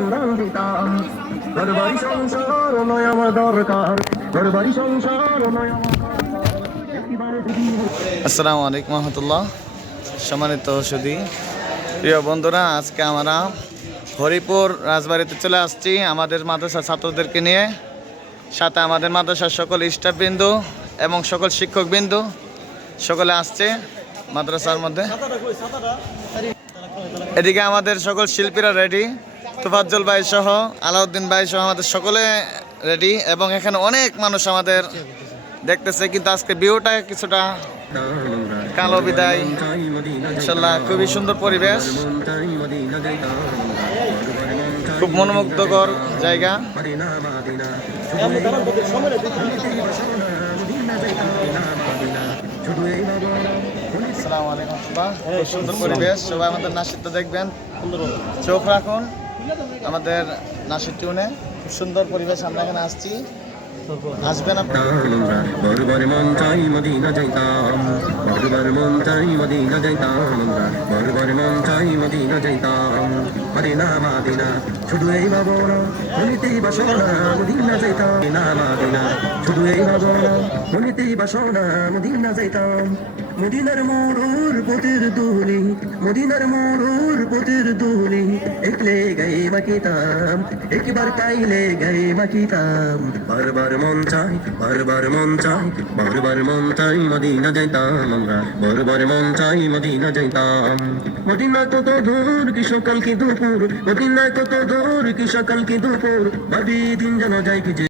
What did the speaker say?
উড়াল দিতাম। ঘরবাড়ি সংসার নয় আমার দরকার, ঘরবাড়ি সংসার নয় আমার আসসালামু আলাইকুম রহমতুল্লাহ। সম্মানিত সুধী প্রিয় বন্ধুরা, আজকে আমরা হরিপুর রাজবাড়িতে চলে আসছি আমাদের মাদ্রাসার ছাত্রদেরকে নিয়ে। সাথে আমাদের মাদ্রাসার সকল স্টাফবৃন্দ এবং সকল শিক্ষকবৃন্দ সকলে আসছে মাদ্রাসার মধ্যে। এদিকে আমাদের সকল শিল্পীরা রেডি, তোফাজ্জল ভাই সহ, আলাউদ্দিন ভাই সহ আমাদের সকলে রেডি, এবং এখানে অনেক মানুষ আমাদের দেখতেছে। কিন্তু আজকে ভিউটা কিছুটা কালো বিদায়। ইনশাল্লাহ খুবই সুন্দর পরিবেশ, খুব মনোমুগ্ধকর জায়গা। আসসালামু আলাইকুম। খুব সুন্দর পরিবেশ, সবাই আমাদের নাসিদটা দেখবেন, চোখ রাখুন আমাদের নাসিদ টিউনে। খুব সুন্দর পরিবেশ, আমরা এখানে আসছি, আসবেন আপনারা। বরবার মন চাই মদিনা যাইতাম, বরবার মন চাই মদিনা যাইতাম, বরবার মন চাই মদিনা যাইতাম। মদিনা মাদিনা শুধু এই ভাবনা, মনিতেই বাসনা মদিনা যাইতাম। মদিনা মাদিনা শুধু এই ভাবনা, মনিতেই বাসনা মদিনা যাইতাম। মদিনার মোড়র পথের দুলি, মদিনার মোড়র পথের দুলি, একলে গায়ে মাখিতাম, একবার পাইলে গায়ে মাখিতাম। বারবার মন চাই, বারবার মন চাই, বারবার মন চাই মদিনা যাইতাম আমরা, বারবার মন চাই মদিনা যাইতাম। মদিনা কত দূর কি সকাল কি দুপুর, মদিনা কত দূর কি সকাল কি দুপুর, ভাবি দিন যেন যাই কি যে